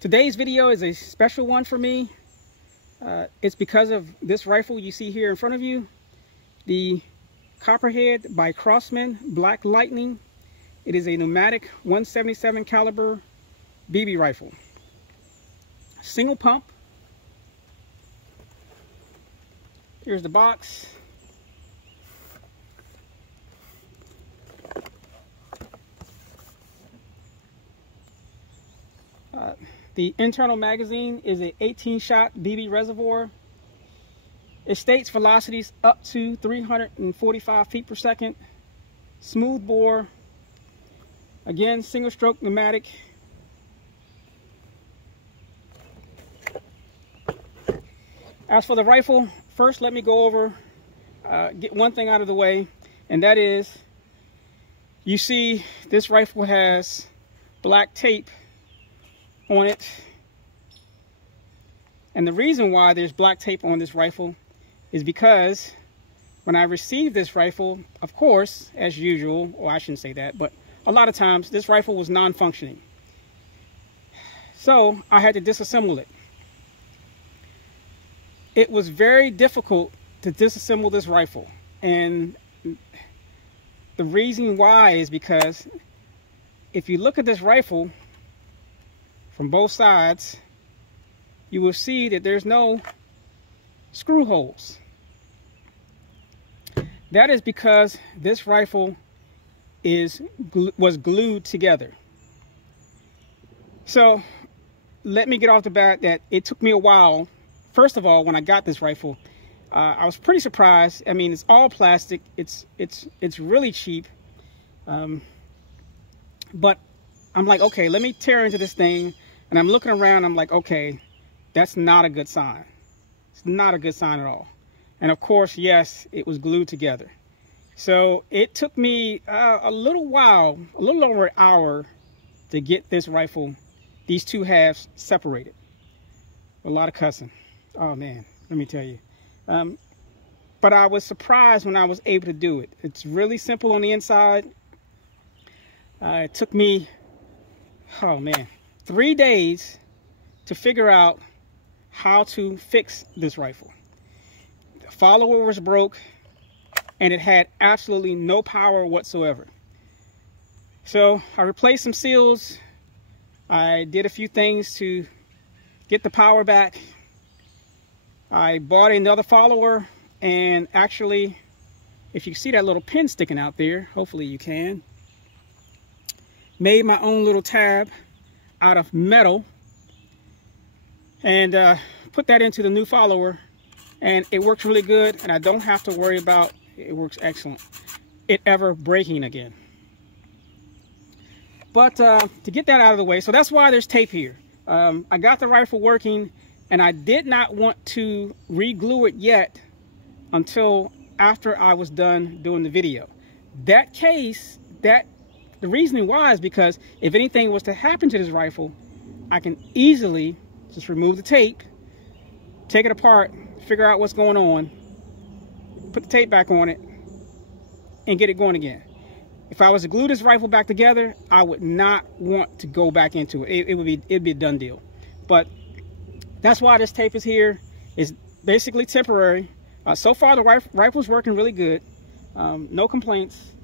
Today's video is a special one for me. It's because of this rifle you see here in front of you, the Copperhead by Crosman Black Lightning. It is a pneumatic 177 caliber BB rifle. Single pump. Here's the box. The internal magazine is a 18-shot BB reservoir. It states velocities up to 345 feet per second. Smooth bore. Again, single stroke pneumatic. As for the rifle, first let me go over, get one thing out of the way, and that is, you see this rifle has black tape on it. And the reason why there's black tape on this rifle is because when I received this rifle, of course, as usual, or I shouldn't say that, but a lot of times this rifle was non-functioning. So I had to disassemble it. It was very difficult to disassemble this rifle. And the reason why is because if you look at this rifle from both sides, you will see that there's no screw holes. That is because this rifle was glued together. So let me get off the bat that it took me a while. First of all, when I got this rifle, I was pretty surprised. I mean, it's all plastic. It's really cheap. But I'm like, okay, let me tear into this thing. And I'm looking around, I'm like, okay, that's not a good sign. It's not a good sign at all. And of course, yes, it was glued together. So it took me a little while, a little over an hour to get this rifle, these two halves separated. A lot of cussing. Oh man, let me tell you. But I was surprised when I was able to do it. It's really simple on the inside. It took me, oh man, 3 days to figure out how to fix this rifle. The follower was broke and it had absolutely no power whatsoever. So I replaced some seals. I did a few things to get the power back. I bought another follower, and actually, if you see that little pin sticking out there, hopefully you can, made my own little tab out of metal and put that into the new follower, and it works really good, and I don't have to worry about it works excellent it ever breaking again. But to get that out of the way, so that's why there's tape here. I got the rifle working, and I did not want to re-glue it yet until after I was done doing the video. That case, the reasoning why is because if anything was to happen to this rifle, I can easily just remove the tape, take it apart, figure out what's going on, put the tape back on it, and get it going again. If I was to glue this rifle back together, I would not want to go back into it. It'd be a done deal. But that's why this tape is here. It's basically temporary. So far, the rifle's working really good. No complaints.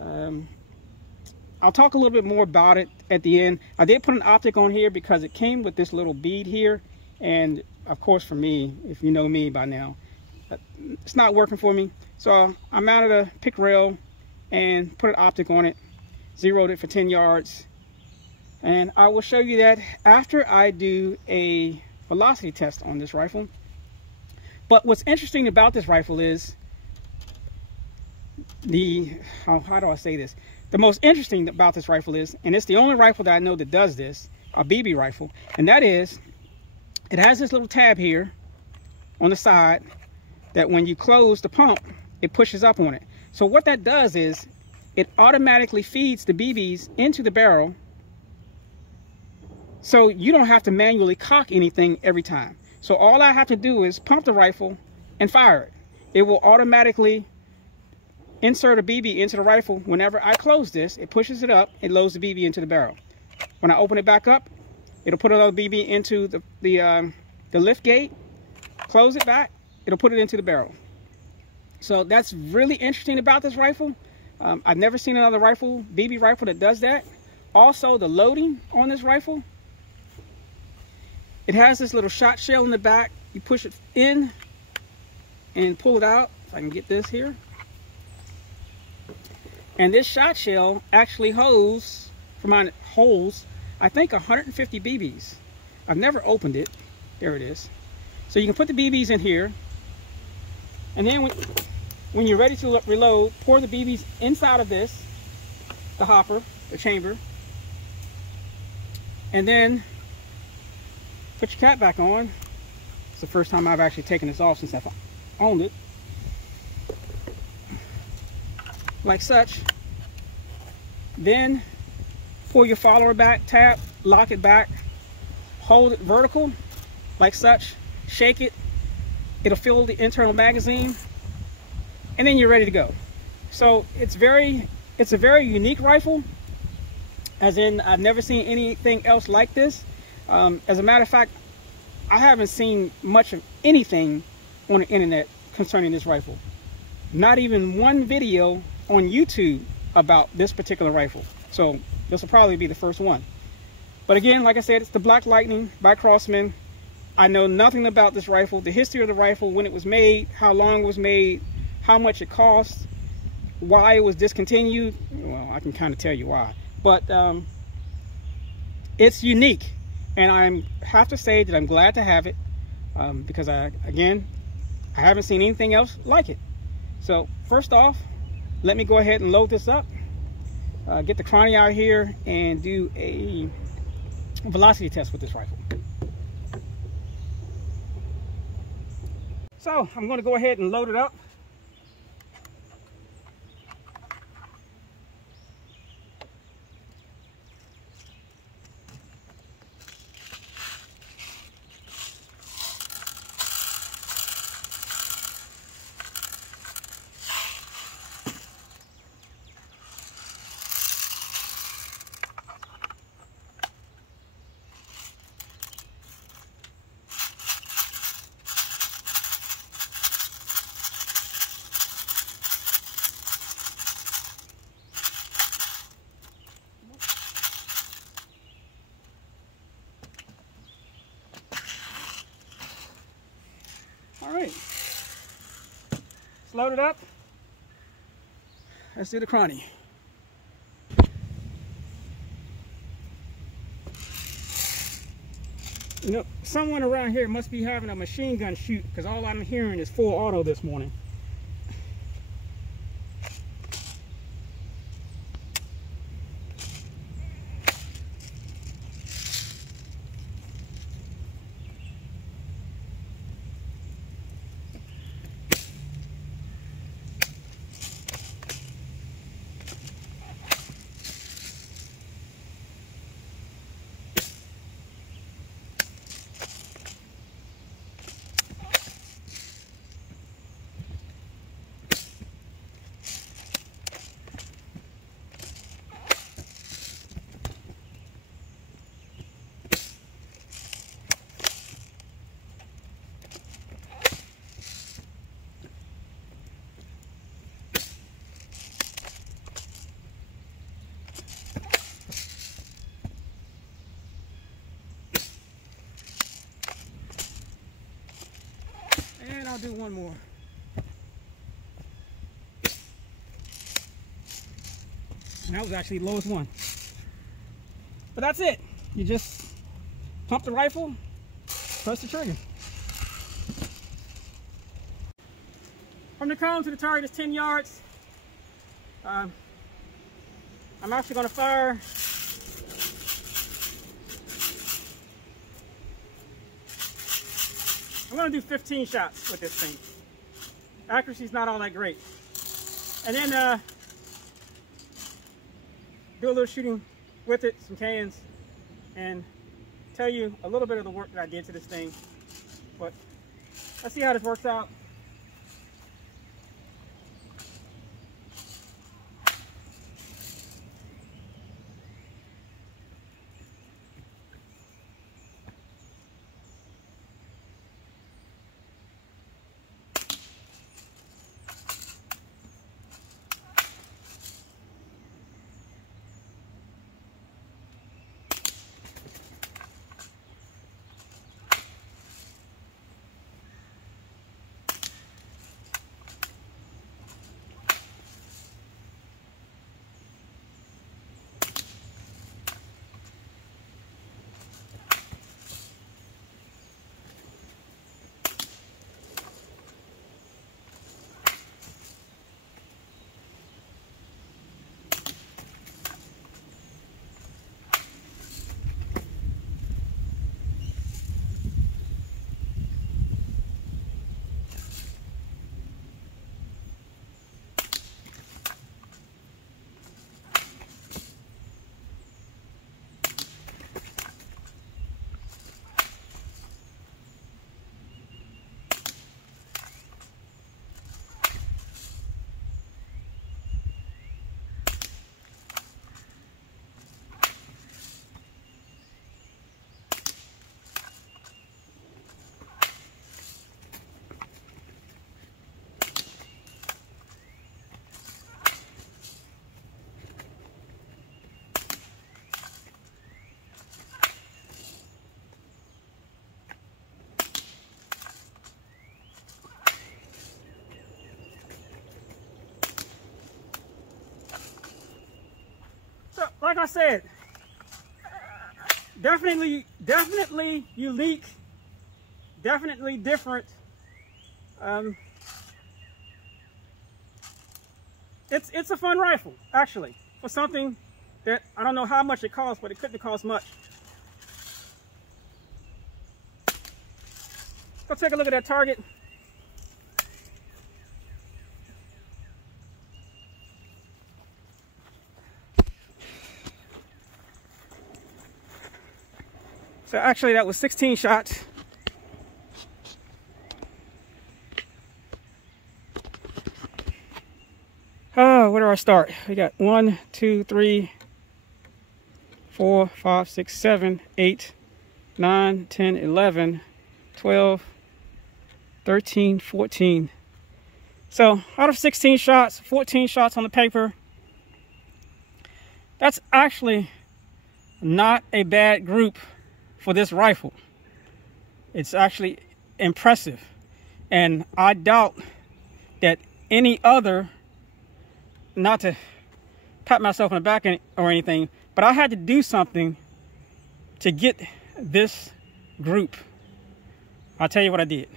I'll talk a little bit more about it at the end. I did put an optic on here because it came with this little bead here. And of course, for me, if you know me by now, it's not working for me. So I mounted a pick rail and put an optic on it, zeroed it for 10 yards. And I will show you that after I do a velocity test on this rifle. But what's interesting about this rifle is how do I say this? The most interesting about this rifle is, and it's the only rifle that I know that does this, a BB rifle, and that is, it has this little tab here on the side that when you close the pump, it pushes up on it. So what that does is, it automatically feeds the BBs into the barrel, so you don't have to manually cock anything every time. So all I have to do is pump the rifle and fire it. It will automatically insert a BB into the rifle. Whenever I close this, it pushes it up, it loads the BB into the barrel. When I open it back up, It'll put another BB into the lift gate, close it back, it'll put it into the barrel. So that's really interesting about this rifle. I've never seen another rifle, BB rifle, that does that. Also, the loading on this rifle, it has this little shot shell in the back. You push it in and pull it out. If I can get this here. And this shot shell actually holds, I think 150 BBs. I've never opened it. There it is. So you can put the BBs in here. And then when you're ready to reload, pour the BBs inside of this, the hopper, the chamber. And then put your cap back on. It's the first time I've actually taken this off since I've owned it. Like such. Then pull your follower back, tap, lock it back, hold it vertical, like such, shake it. It'll fill the internal magazine, and then you're ready to go. So it's a very unique rifle, as in I've never seen anything else like this. As a matter of fact, I haven't seen much of anything on the internet concerning this rifle. Not even one video on YouTube about this particular rifle. So this will probably be the first one. But again, like I said, it's the Black Lightning by Crosman. I know nothing about this rifle, the history of the rifle, when it was made, how long it was made, how much it cost, why it was discontinued. Well, I can kind of tell you why. But it's unique. And I have to say that I'm glad to have it because, again, I haven't seen anything else like it. So first off, let me go ahead and load this up, get the chrony out here, and do a velocity test with this rifle. So I'm going to go ahead and load it up. All right, it's loaded up. Let's do the chrony. You know, someone around here must be having a machine gun shoot, because all I'm hearing is full auto this morning. And I'll do one more. And that was actually the lowest one. But that's it. You just pump the rifle, press the trigger. From the cone to the target is 10 yards. I'm actually going to fire I'm going to do 15 shots with this thing. Accuracy's not all that great. And then do a little shooting with it, some cans, and tell you a little bit of the work that I did to this thing. But let's see how this works out. like I said, definitely unique, definitely different. It's a fun rifle, actually, for something that I don't know how much it costs, but it couldn't cost much. Go take a look at that target. So actually that was 16 shots. Oh, where do I start? We got 1, 2, 3, 4, 5, 6, 7, 8, 9, 10, 11, 12, 13, 14. So out of 16 shots, 14 shots on the paper. That's actually not a bad group for this rifle. It's actually impressive. And I doubt that any other, not to pat myself on the back or anything, but I had to do something to get this group. I'll tell you what I did.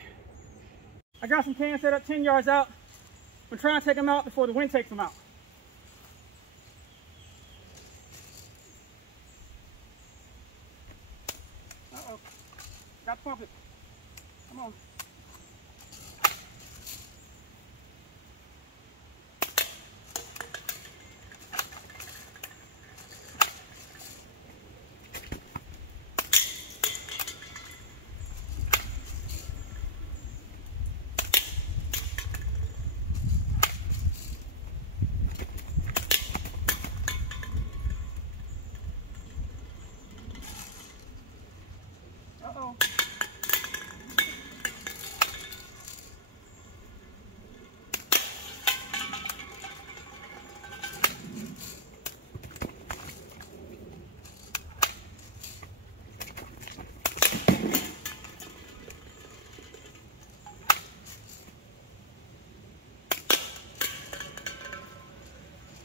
I got some cans set up 10 yards out. I'm trying to take them out before the wind takes them out. Uh-oh. Got to pump it. Come on. Uh-oh.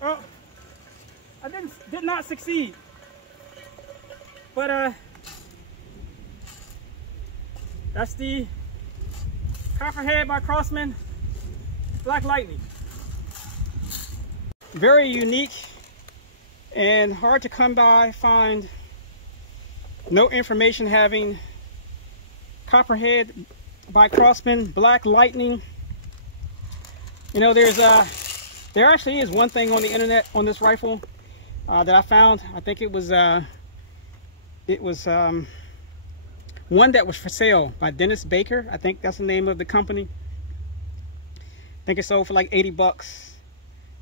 Oh, I did not succeed. But that's the Copperhead by Crosman Black Lightning. Very unique and hard to come by. Find no information having Copperhead by Crosman Black Lightning. You know, there actually is one thing on the internet on this rifle that I found. I think it was one that was for sale by Dennis Baker. I think that's the name of the company. I think it sold for like 80 bucks.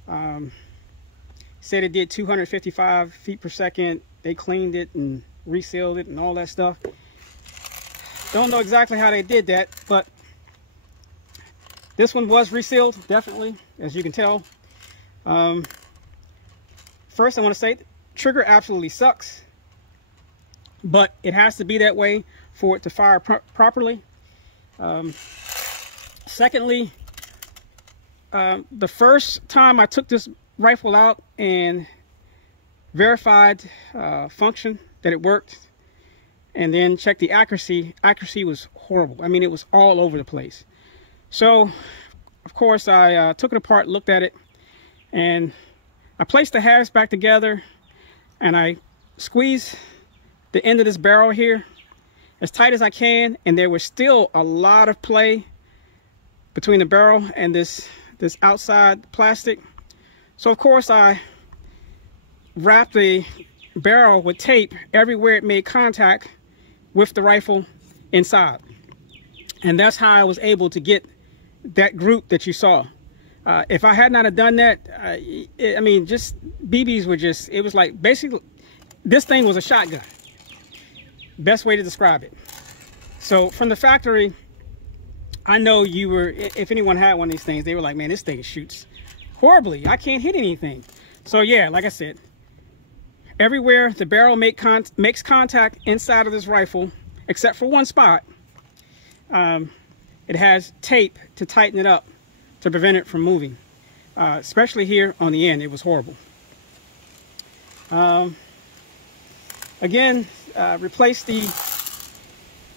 Said it did 255 feet per second. They cleaned it and resealed it and all that stuff. Don't know exactly how they did that, but this one was resealed, definitely, as you can tell. First, I want to say, trigger absolutely sucks, but it has to be that way for it to fire properly. Secondly, the first time I took this rifle out and verified function that it worked, and then checked the accuracy was horrible. I mean, it was all over the place. So of course I took it apart, looked at it, and I placed the halves back together, and I squeezed the end of this barrel here as tight as I can, and there was still a lot of play between the barrel and this outside plastic. So of course I wrapped the barrel with tape everywhere it made contact with the rifle inside, and that's how I was able to get that group that you saw. If I had not have done that, I mean, just BBs were just, it was like, basically this thing was a shotgun. Best way to describe it. So from the factory, I know you were, if anyone had one of these things, they were like, man, this thing shoots horribly. I can't hit anything. So yeah, like I said, everywhere the barrel makes contact inside of this rifle, except for one spot, it has tape to tighten it up to prevent it from moving. Especially here on the end, it was horrible. Again, replace the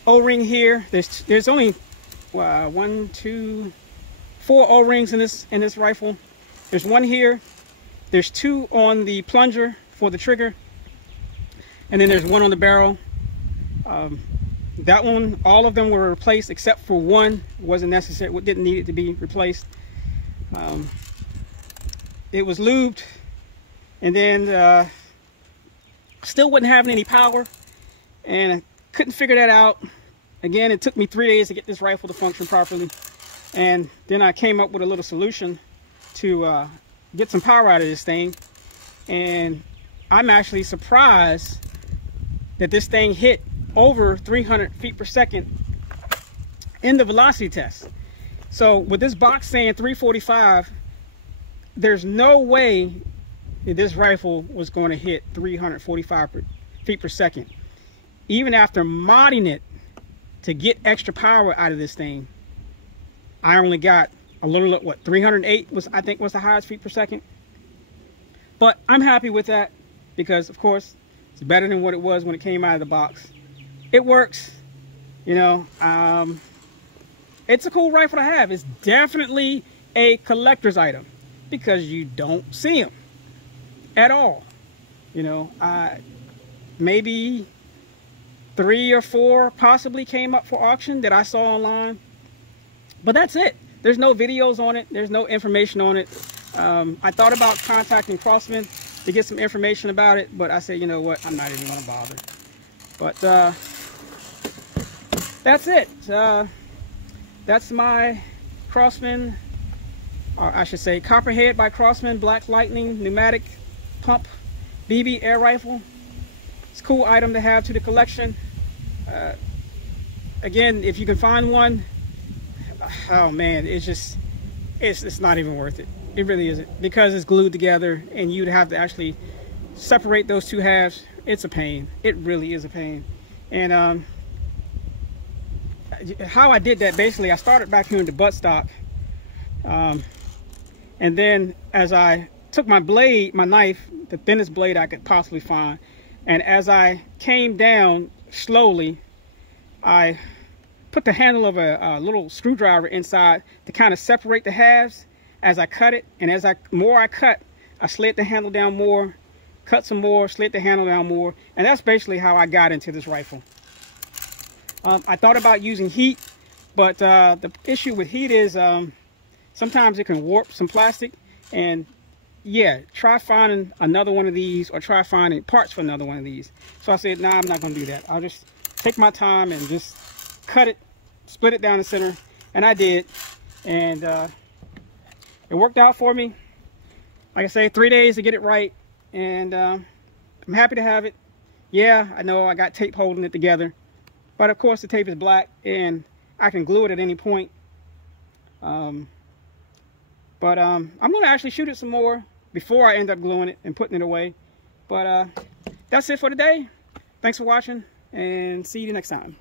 O-ring here. There's only 1, 2, 4 O-rings in this rifle. There's one here. There's 2 on the plunger for the trigger, and then there's 1 on the barrel. That one, all of them were replaced except for one. Wasn't necessary. Didn't need it to be replaced. It was lubed, and then still wasn't having any power, and I couldn't figure that out. Again, it took me 3 days to get this rifle to function properly, and then I came up with a little solution to get some power out of this thing. And I'm actually surprised that this thing hit over 300 feet per second in the velocity test. So with this box saying 345, there's no way that this rifle was going to hit 345 feet per second. Even after modding it to get extra power out of this thing, I only got a little, what, 308 was, I think, was the highest feet per second. But I'm happy with that because, of course, it's better than what it was when it came out of the box. It works, you know. It's a cool rifle to have. It's definitely a collector's item because you don't see them at all. You know, maybe 3 or 4 possibly came up for auction that I saw online, but that's it. There's no videos on it. There's no information on it. I thought about contacting Crosman to get some information about it, but I said, you know what, I'm not even going to bother. But that's it. That's my Crosman, or I should say Copperhead by Crosman Black Lightning pneumatic pump BB air rifle. It's a cool item to have to the collection. Again, if you can find one, oh man, it's not even worth it. It really isn't, because it's glued together and you'd have to actually separate those 2 halves. It's a pain. It really is a pain. And how I did that, basically, I started back here in the buttstock, and then as I took my blade, my knife, the thinnest blade I could possibly find, and as I came down slowly, I put the handle of a little screwdriver inside to kind of separate the halves as I cut it. And as more I cut, I slid the handle down more, cut some more, slid the handle down more, and that's basically how I got into this rifle. I thought about using heat, but the issue with heat is sometimes it can warp some plastic. And yeah, try finding another one of these, or try finding parts for another one of these. So I said, nah, I'm not gonna do that. I'll just take my time and just cut it, split it down the center, and I did. And it worked out for me. Like I say, 3 days to get it right, and I'm happy to have it. Yeah, I know I got tape holding it together, but of course the tape is black and I can glue it at any point. I'm gonna actually shoot it some more before I end up gluing it and putting it away. But that's it for today. Thanks for watching, and see you next time.